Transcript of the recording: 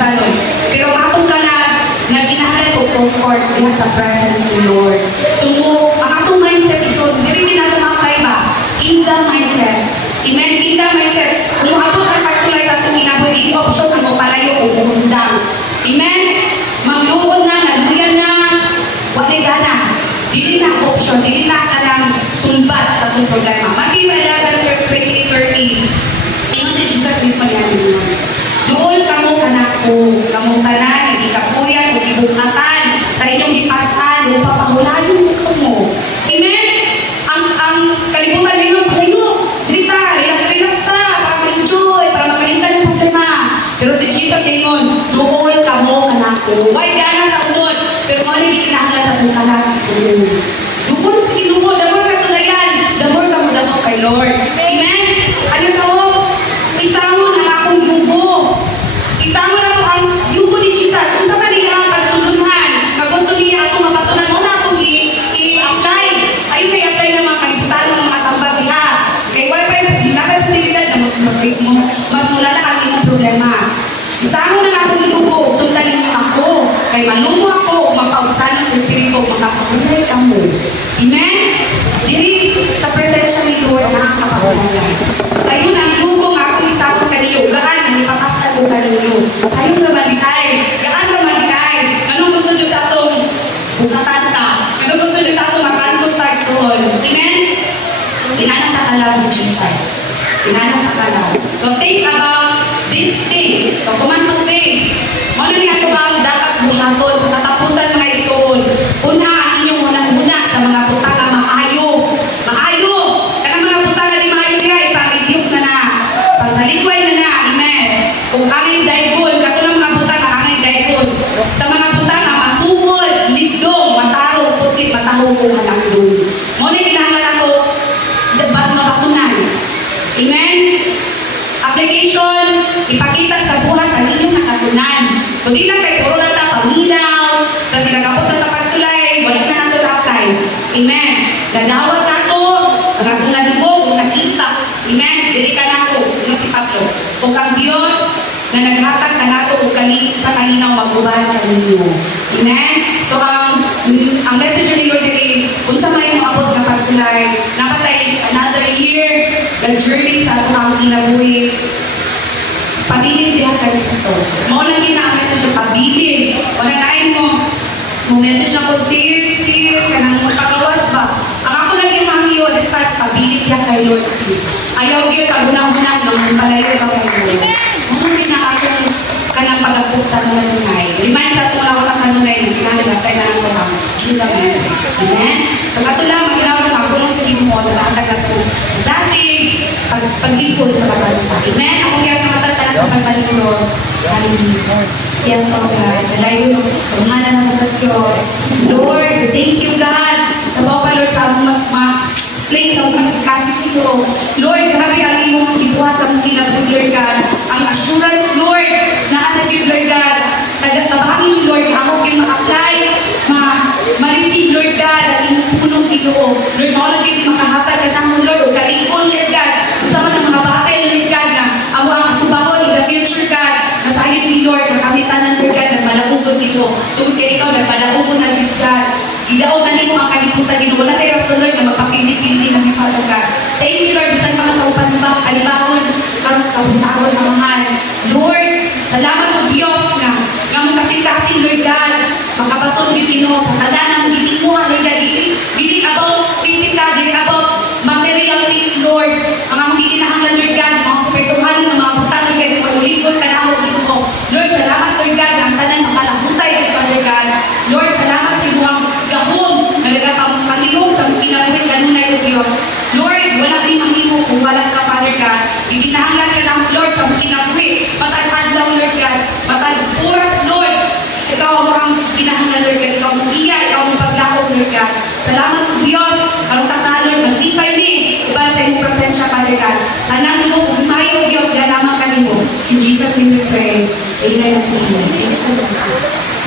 kalibutan. Pero atong ka na nagkinahalan o comfort diha sa presence ni Lord. So, ang atong mindset is, so, hindi rin natin apply ba? Kingdom mindset. Amen? Kingdom mindset. Kung maabot ang pagsulay sa itong inaboy, hindi option ang mapalayo o buhundang. Amen? Magluon na, naluyan na, wala gana. Dili na option, dili na ka ng sulbat sa itong problema. Matthew 11:28-30. Ingon si Jesus mismo niya nila. Doon kamo kanako, kamong tanan, hindi kapuyan, hindi bukatan, sa inyong ipasan, o papahulayon mo kamo. Amen? Ang kalibutan ninyo, palayo, drita, relax ta, para ma-enjoy, para makalimtan ng problema. Pero si Jesus ingon, doon kamo kanako. Why gana sa unod? Pero kung ano hindi kinahanglan sa itong kanakang sunod. Doon sa Ginoo, damor ka sulayan, damor ka mo damor kay Lord. Amen? Ano siya o? Isamo na akong yugo. Isamo na to ang yugo ni Jesus. Kung sa niya ang pagtulungan, na gusto niya itong mapatunan mo na itong i-apply. Ayun na i-apply ng mga kalibutan ng mga tambag niya. Kay wifi, nakay posibilidad na mas mula na ang iyong problema. Isamo na akong yugo. Sundan niyo ako. Kay malumo ako o mapausanan sa Espiritu, makapahulay ka mo. Amen? Diri sa presensya ni Lord na ang kapahulayan. Sa iyo ang yugo nga akong isakot kaniyo, gaan ang ipapasal ko kaniyo. Sa iyo naman di ay, gaan naman di ay. Anong gusto nyo tatong bukatanta? Anong gusto nyo tatong makantos tagsoon? Amen? Kinanang takalaw ni Jesus. Kinanang takalaw. So think about these things. So kumantong pay. Ano niya ito ang dapat buhaton sa katapusan mga igsoon? Una, ang inyong unang-una sa mga putanga maayo. Maayo! Kanang mga putanga di maayo niya, ipag-rebuke na na. Pagsalikoy na na, amen. Kung angin daigon, kato ng mga putanga, angin daigon. Sa mga putanga, matungod, ligdong, matarong, putli, matahong, kung halangdong. Muna kinahanglan ako, ba't mabakunan? Amen? Application, ipakita sa buhat ang inyong nakatunan. So, di lang kay puro lang ta paminaw, tapos nagabot na sa pagsulay, wala na nato na-apply. Amen. Nanawat na to, kung nadugog, kung nakita. Amen. Dili ka na ko, yun si Pablo. Kung ang Diyos na naghatag ka na to, sa kalinaw mag-uban ka ninyo. Amen. So, ang message ni Lord ay, kung sa may moabot na pagsulay, napatay another year, the journey sa atong kinabuhi, pabilin diha ka Kristo. Mao lang din ang message ng pabilin. Wala nain mo message na ko, sis, kanang pagawas ba? Ang ako lang yung mahiyo, start pabilin diha kay Lord sis. Ayaw yun, pag-unang-unang nang palayo ka kay Lord. Mao din ang akong kanang pag-aputan ng kanunay. Remind sa atong wala kanunay na kinahanglan na ako ang kingdom mindset. Amen? So katulang, maginawag ang kulong sa Ginoo, naghatag at dasig, paglikod sa kabansa. Amen? Akong kaya matatalan sa pagbalinglo. Hallelujah. Yes, oh God. Nalayo ng pagmana ng mga Diyos. Lord, thank you, God. Nabawa pa, Lord, sa mag-explain sa mga kasi ko. Lord, grabe ang iyong tibuhat sa mga kinabuhi, Lord God. Ang assurance, Lord, na anak yung Lord God. Tabangin, Lord, ako kayo ma-apply, ma-receive, Lord God, at iyong punong Ginoo. Lord, maulang kayo makahatag ka naman, Lord, o kalikon, Lord God. Kasama ng mga battle, Lord God, na amo ang tubawon in the future, God. Nasahip ni Lord, nakamitan ng Lord God, nagpalaugon nito. Tugod kayo ikaw, nagpalaugon na Lord God. Gidaog na nimo ang kalibutan, Ginoo. Wala kayo sa Lord na magpapili-pili ng Father God. Thank you, Lord, bisan ka masaupan mo ba, kalibahon, karong kabuntaon na mahal. Lord, salamat mo Diyos na mong kasing-kasing, Lord God, makabaton yung Ginoo sa talanang gitimuhan, Lord God, dili about physical, dili about material things, Lord. Ang among gikinahanglan, Lord God, mga spiritual ng mga butan, Lord God, pag-ulikod ka na ako, Ginoo. Lord, salamat, Lord God, ang tanan makalabutay, Lord God. Lord, salamat sa ibuang gahom na nagpapangilong sa kinabuhi kanunay, Lord Diyos. Lord, wala rin mahimo kung walang ka, Father God. Gikinahanglan ka ng Lord sa kinabuhi. Matag-adlaw, Lord God. Matag-oras, Lord. Ikaw ang kinahanglan, Lord God. Ikaw ang iya, ikaw ang paglakot, Lord God. Salamat po, Diyos. Karong tatalon, maglipay ni. Ubal sa iyong presensya, Father God. Tanang mo, kung mayo, Diyos, ganaman ka nimo. In Jesus' name we pray. Amen. Amen.